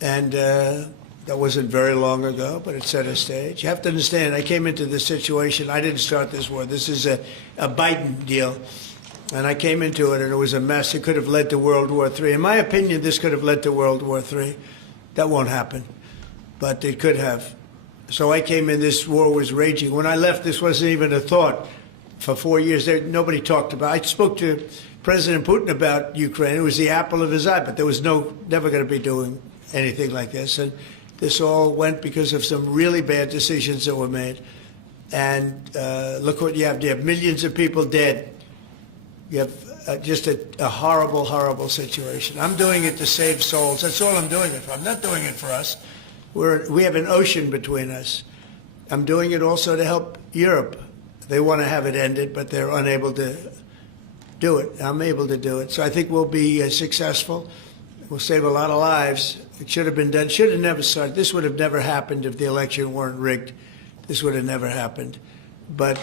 and that wasn't very long ago, but it set a stage. You have to understand, I came into this situation. I didn't start this war. This is a Biden deal, and I came into it, and it was a mess. It could have led to World War III. In my opinion, this could have led to World War III. That won't happen, but it could have. So I came in, this war was raging. When I left, this wasn't even a thought. For 4 years, nobody talked about it. I spoke to President Putin about Ukraine. It was the apple of his eye, but there was never going to be doing anything like this. And this all went because of some really bad decisions that were made. And look what you have. You have millions of people dead. You have just a horrible, horrible situation. I'm doing it to save souls. That's all I'm doing it for. I'm not doing it for us. We have an ocean between us. I'm doing it also to help Europe. They want to have it ended, but they're unable to do it. I'm able to do it. So I think we'll be successful. We'll save a lot of lives. It should have been done. Should have never started. This would have never happened if the election weren't rigged. This would have never happened. But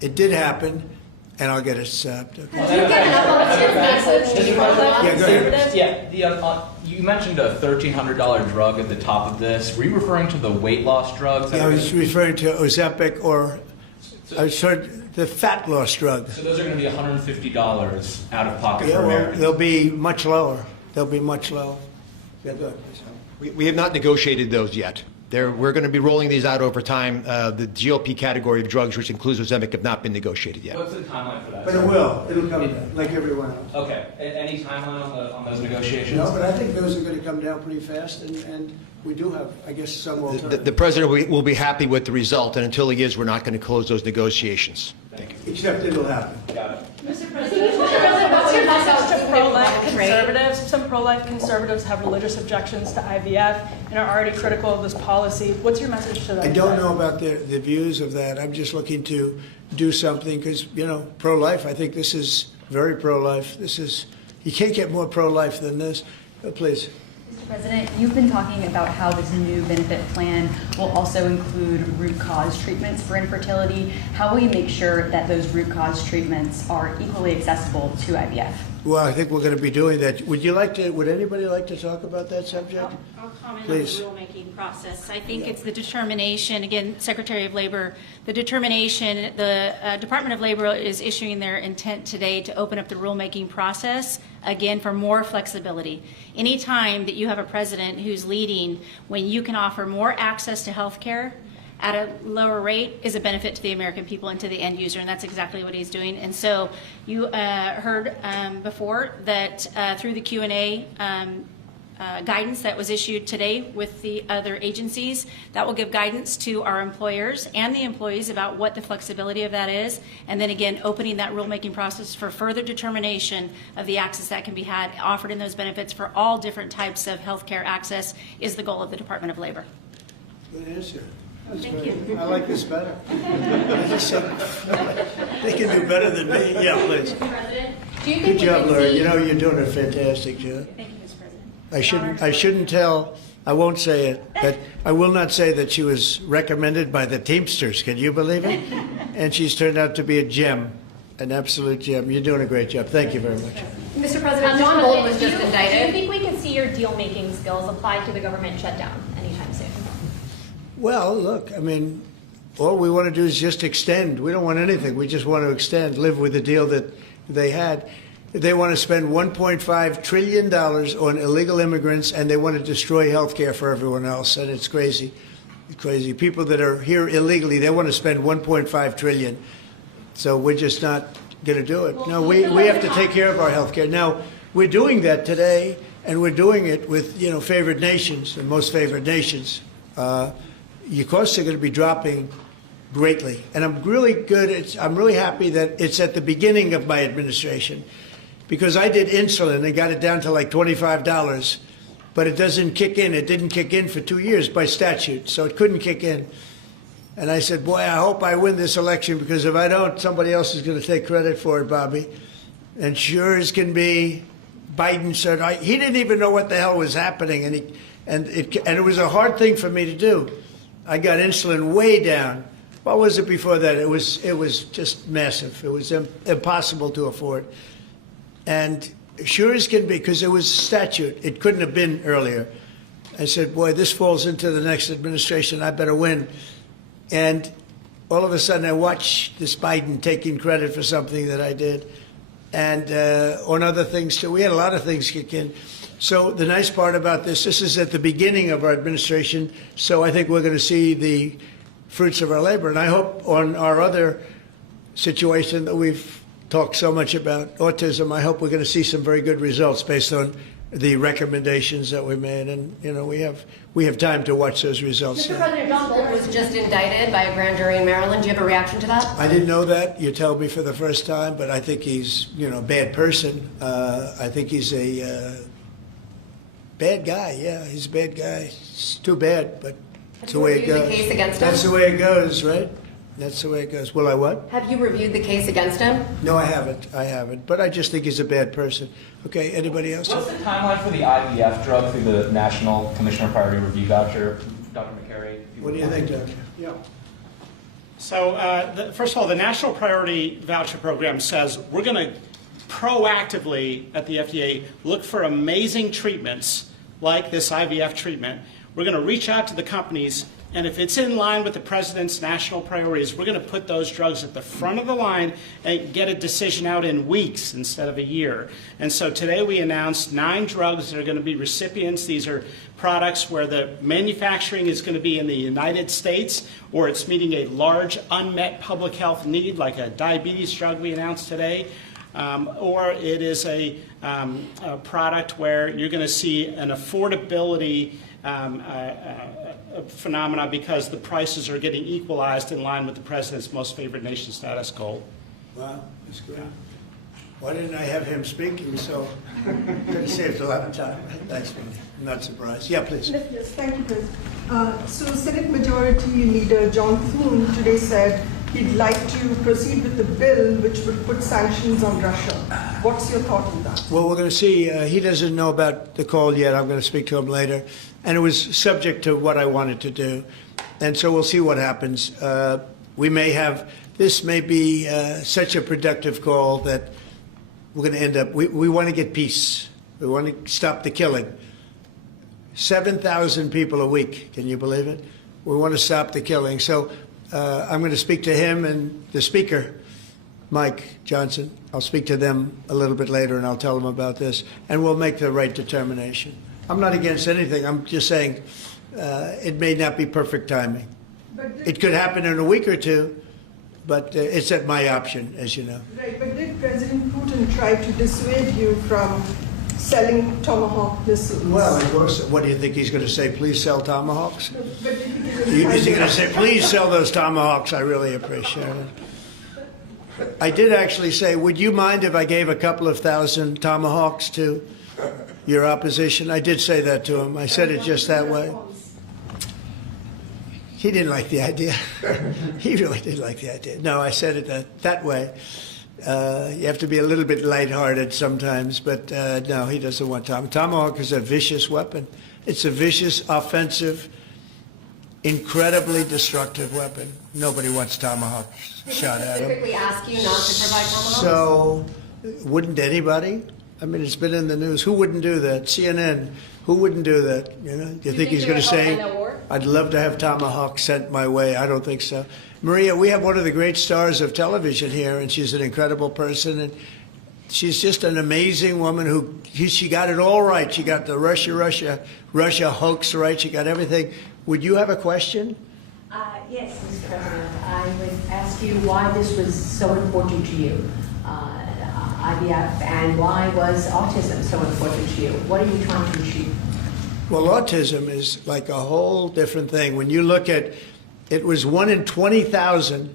it did happen, and I'll get it stopped. Okay. Did you get an upload to Yeah, go ahead. Yeah, you mentioned a $1,300 drug at the top of this. Were you referring to the weight loss drugs? Yeah, I was referring to Ozempic, or I was heard the fat loss drug. So those are going to be $150 out of pocket Yeah, for well, Americans. they'll be much lower. They'll be much lower. Yeah, go ahead, please. We have not negotiated those yet. We're going to be rolling these out over time. The GLP category of drugs, which includes Ozempic, have not been negotiated yet. What's the timeline for that? But it will. It'll come down, like everyone else. Okay. Any timeline on those negotiations? No, but I think those are going to come down pretty fast, and we do have, I guess, some alternatives. The president will be happy with the result, and until he is, we're not going to close those negotiations. Thank you. Except it'll happen. Got it. Mr. President, what's your message to pro-life Conservatives, some pro-life conservatives have religious objections to IVF and are already critical of this policy. What's your message to them? I don't know about the views of that. I'm just looking to do something because, pro-life, I think this is very pro-life. You can't get more pro-life than this. Please. Mr. President, you've been talking about how this new benefit plan will also include root cause treatments for infertility. How will you make sure that those root cause treatments are equally accessible to IVF? Well, I think we're going to be doing that. Would anybody like to talk about that subject? I'll comment Please. on the rulemaking process. I think it's the determination, again, Secretary of Labor, the determination, the Department of Labor is issuing their intent today to open up the rulemaking process, again, for more flexibility. Anytime that you have a president who's leading when you can offer more access to health care at a lower rate is a benefit to the American people and to the end user, and that's exactly what he's doing. And so you heard before that through the Q&A guidance that was issued today with the other agencies, that will give guidance to our employers and the employees about what the flexibility of that is, and then again, opening that rulemaking process for further determination of the access that can be had, offered in those benefits for all different types of health care access is the goal of the Department of Labor. Good answer. That's Thank great. you. I like this better. They can do better than me. Yeah, please. Mr. President, do you think Good we job, could Laura. see- You're doing a fantastic job. Thank you, Mr. President. I shouldn't tell, I won't say it, but I will not say that she was recommended by the Teamsters. Can you believe it? And she's turned out to be a gem, an absolute gem. You're doing a great job. Thank you very much. Mr. President, John Bolton was just Do indicted. you think we can see your deal-making skills applied to the government shutdown anytime soon? Well, look, I mean, all we want to do is just extend. We don't want anything. We just want to extend, live with the deal that they had. They want to spend $1.5 trillion on illegal immigrants, and they want to destroy health care for everyone else. And it's crazy. It's crazy. People that are here illegally, they want to spend $1.5 trillion. So we're just not going to do it. No, we have to take care of our health care. Now, we're doing that today, and we're doing it with, favored nations, the most favored nations. Your costs are going to be dropping greatly. And I'm really happy that it's at the beginning of my administration, because I did insulin and got it down to like $25, but it doesn't kick in. It didn't kick in for 2 years by statute, so it couldn't kick in. And I said, boy, I hope I win this election, because if I don't, somebody else is going to take credit for it, Bobby. And sure as can be, Biden said, he didn't even know what the hell was happening, and it was a hard thing for me to do. I got insulin way down. What was it before that? It was just massive. It was impossible to afford. And sure as can be, because it was statute, it couldn't have been earlier. I said, boy, this falls into the next administration. I better win. And all of a sudden, I watch this Biden taking credit for something that I did, and on other things too. We had a lot of things kick in. So the nice part about this is at the beginning of our administration, so I think we're going to see the fruits of our labor. And I hope on our other situation that we've talked so much about, autism, I hope we're going to see some very good results based on the recommendations that we made. And, we have time to watch those results. Mr. President, John Bolton was just indicted by a grand jury in Maryland. Do you have a reaction to that? I didn't know that. You told me for the first time, but I think he's, a bad person. I think he's a bad guy. Yeah, he's a bad guy. It's too bad, but that's the way it goes. The case against That's him? the way it goes, right? That's the way it goes. Will I what? Have you reviewed the case against him? No, I haven't. But I just think he's a bad person. Okay, anybody else? What's the timeline for the IVF drug through the National Commissioner Priority Review Voucher? Dr. McCary? What do you think, Doctor? Yeah. So, first of all, the National Priority Voucher Program says we're going to proactively at the FDA look for amazing treatments like this IVF treatment. We're going to reach out to the companies, and if it's in line with the President's national priorities, we're going to put those drugs at the front of the line and get a decision out in weeks instead of a year. And so today we announced 9 drugs that are going to be recipients. These are products where the manufacturing is going to be in the United States, or it's meeting a large unmet public health need, like a diabetes drug we announced today, or it is a product where you're going to see an affordability phenomena because the prices are getting equalized in line with the President's most favored nation status goal. Wow, that's great. Why didn't I have him speaking? So could have saved a lot of time. Thanks, man. I'm not surprised. Yeah, please. Yes, thank you, President. So Senate Majority Leader John Thune today said he'd like to proceed with the bill which would put sanctions on Russia. What's your thought on that? Well, we're going to see. He doesn't know about the call yet. I'm going to speak to him later. And it was subject to what I wanted to do. And so we'll see what happens. We may have, this may be such a productive call that we're going to end up, we want to get peace. We want to stop the killing. 7,000 people a week. Can you believe it? We want to stop the killing. So I'm going to speak to him and the speaker, Mike Johnson. I'll speak to them a little bit later and I'll tell them about this. And we'll make the right determination. I'm not against anything. I'm just saying it may not be perfect timing. It could happen in a week or two, but it's at my option, as you know. Right, but did President Putin try to dissuade you from selling Tomahawk missiles? Well, of course. What do you think he's going to say? Please sell Tomahawks? But did he give Is he going to say, please sell those Tomahawks? I really appreciate it. I did actually say, would you mind if I gave a couple of thousand Tomahawks to your opposition? I did say that to him. I said it just that way. He didn't like the idea. He really didn't like the idea. No, I said it that way. You have to be a little bit lighthearted sometimes, but no, he doesn't want Tomahawk is a vicious weapon. It's a vicious, offensive, incredibly destructive weapon. Nobody wants Tomahawk shot at him. Specifically ask you not to provide Tomahawks? So, wouldn't anybody? I mean, it's been in the news. Who wouldn't do that? CNN. Who wouldn't do that? You know? Do you think he's going to say, "I'd love to have Tomahawk sent my way"? I don't think so. Maria, we have one of the great stars of television here, and she's an incredible person, and she's just an amazing woman who she got it all right. She got the Russia hoax right. She got everything. Would you have a question? Yes, Mr. President. I would ask you why this was so important to you, IVF, and why was autism so important to you? What are you trying to achieve? Well, autism is like a whole different thing. When you look at, it was 1 in 20,000.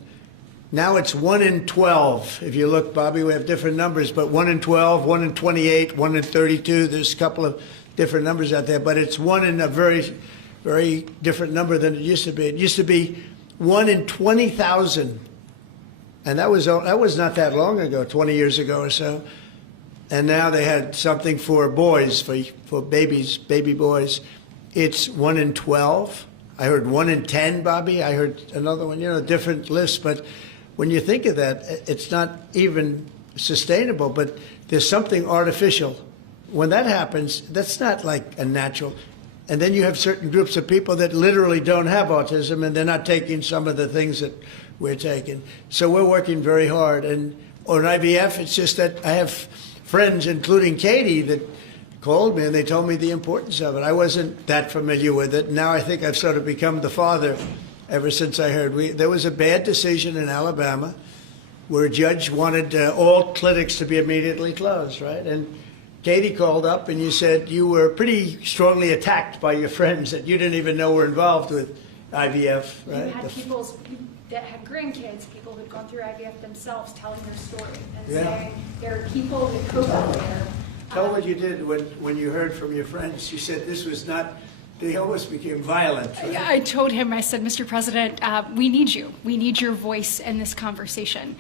Now it's 1 in 12. If you look, Bobby, we have different numbers, but 1 in 12, 1 in 28, 1 in 32. There's a couple of different numbers out there, but it's 1 in a very, very different number than it used to be. It used to be 1 in 20,000. And that was not that long ago, 20 years ago or so. And now they had something for boys, for babies, baby boys. It's 1 in 12. I heard 1 in 10, Bobby. I heard another one, different lists. But when you think of that, it's not even sustainable, but there's something artificial. When that happens, that's not like a natural. And then you have certain groups of people that literally don't have autism, and they're not taking some of the things that we're taking. So we're working very hard. And on IVF, it's just that I have friends, including Katie, that called me and they told me the importance of it. I wasn't that familiar with it. Now I think I've sort of become the father ever since I heard. There was a bad decision in Alabama where a judge wanted all clinics to be immediately closed, right? And Katie called up and you said you were pretty strongly attacked by your friends that you didn't even know were involved with IVF, right? You had people that had grandkids, people who'd gone through IVF themselves, telling their story and saying there are people with hope out there. Tell what you did when you heard from your friends. You said this was not They almost became violent. Right? I told him, I said, Mr. President, we need you. We need your voice in this conversation.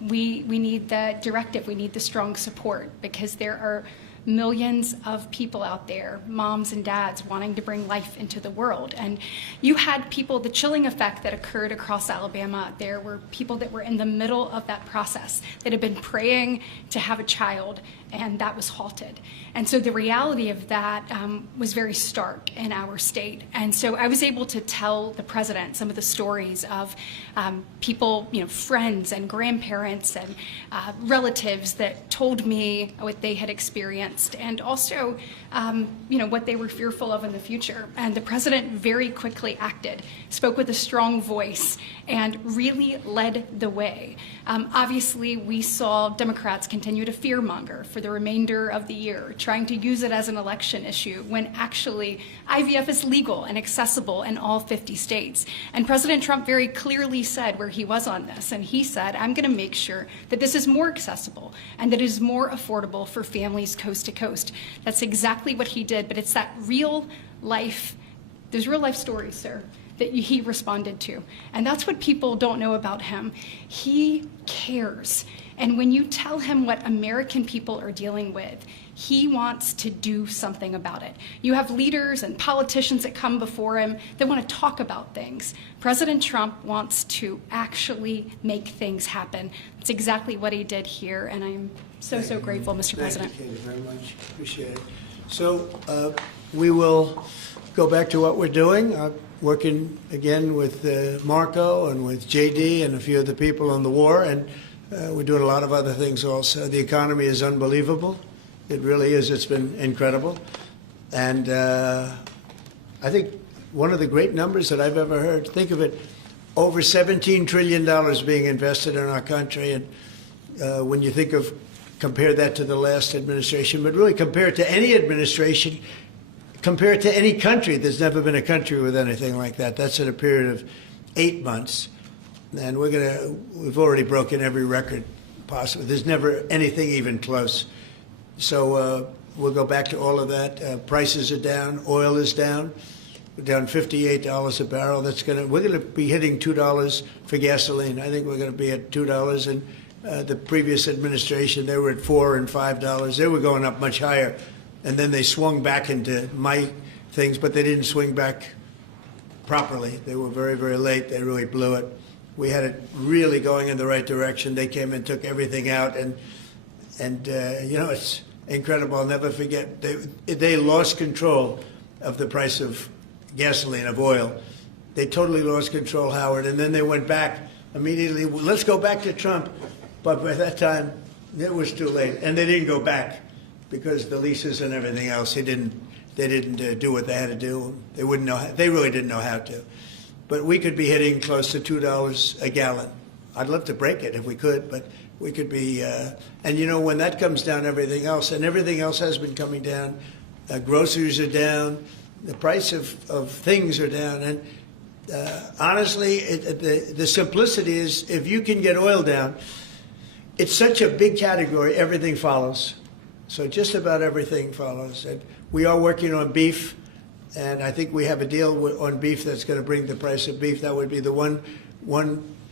We need the directive. We need the strong support, because there are millions of people out there, moms and dads, wanting to bring life into the world. And you had people, the chilling effect that occurred across Alabama, there were people that were in the middle of that process that had been praying to have a child, and that was halted. And so the reality of that was very stark in our state. And so I was able to tell the president some of the stories of people, friends and grandparents and relatives that told me what they had experienced, and also, what they were fearful of in the future. And the president very quickly acted, spoke with a strong voice, and really led the way. Obviously, we saw Democrats continue to fearmonger for the remainder of the year, trying to use it as an election issue, when actually IVF is legal and accessible in all 50 states. And President Trump very clearly said where he was on this, and he said, I'm going to make sure that this is more accessible and that it is more affordable for families coast to coast. That's exactly what he did, but it's that real life, there's real life stories, sir, that he responded to. And that's what people don't know about him. He cares. And when you tell him what American people are dealing with, he wants to do something about it. You have leaders and politicians that come before him that want to talk about things. President Trump wants to actually make things happen. That's exactly what he did here, and I'm so grateful, Mr. President. Thank you, Katie, very much. Appreciate it. So we will go back to what we're doing. Working again with Marco and with JD and a few of the people on the war, and we're doing a lot of other things also. The economy is unbelievable. It really is. It's been incredible. And I think one of the great numbers that I've ever heard, think of it, over $17 trillion being invested in our country. And when you think of, compare that to the last administration, but really compare it to any administration, compare it to any country. There's never been a country with anything like that. That's in a period of 8 months. And we've already broken every record possible. There's never anything even close. So we'll go back to all of that. Prices are down. Oil is down. We're down $58 a barrel. We're going to be hitting $2 for gasoline. I think we're going to be at $2. And the previous administration, they were at $4 and $5. They were going up much higher. And then they swung back into my things, but they didn't swing back properly. They were very, very late. They really blew it. We had it really going in the right direction. They came and took everything out, and it's incredible. I'll never forget. They lost control of the price of gasoline, of oil. They totally lost control, Howard, and then they went back immediately. Let's go back to Trump. But by that time, it was too late, and they didn't go back because the leases and everything else. They didn't do what they had to do. They wouldn't know. They really didn't know how to. But we could be hitting close to $2 a gallon. I'd love to break it if we could, but we could be. And when that comes down, everything else has been coming down. Groceries are down. The price of things are down. And honestly, the simplicity is, if you can get oil down, it's such a big category. Everything follows. So just about everything follows. And we are working on beef. And I think we have a deal on beef that's going to bring the price of beef. That would be the one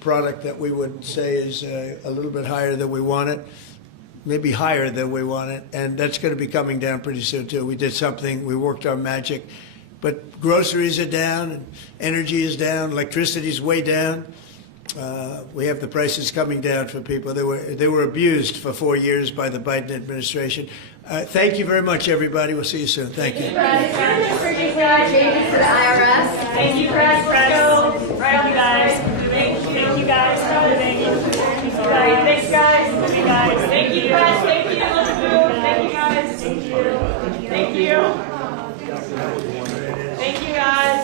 product that we would say is a little bit higher than we want it, maybe higher than we want it. And that's going to be coming down pretty soon, too. We did something. We worked our magic. But groceries are down, and energy is down, electricity is way down. We have the prices coming down for people. They were abused for 4 years by the Biden administration. Thank you very much, everybody. We'll see you soon. Thank you. Changes to the IRS. Thank you, Press. Right on, guys. Thank you, guys. Thank you, guys. Thanks, guys. Thank you, Press. Thank you. Thank you, guys. Thank you. Thank you. Thank you, guys.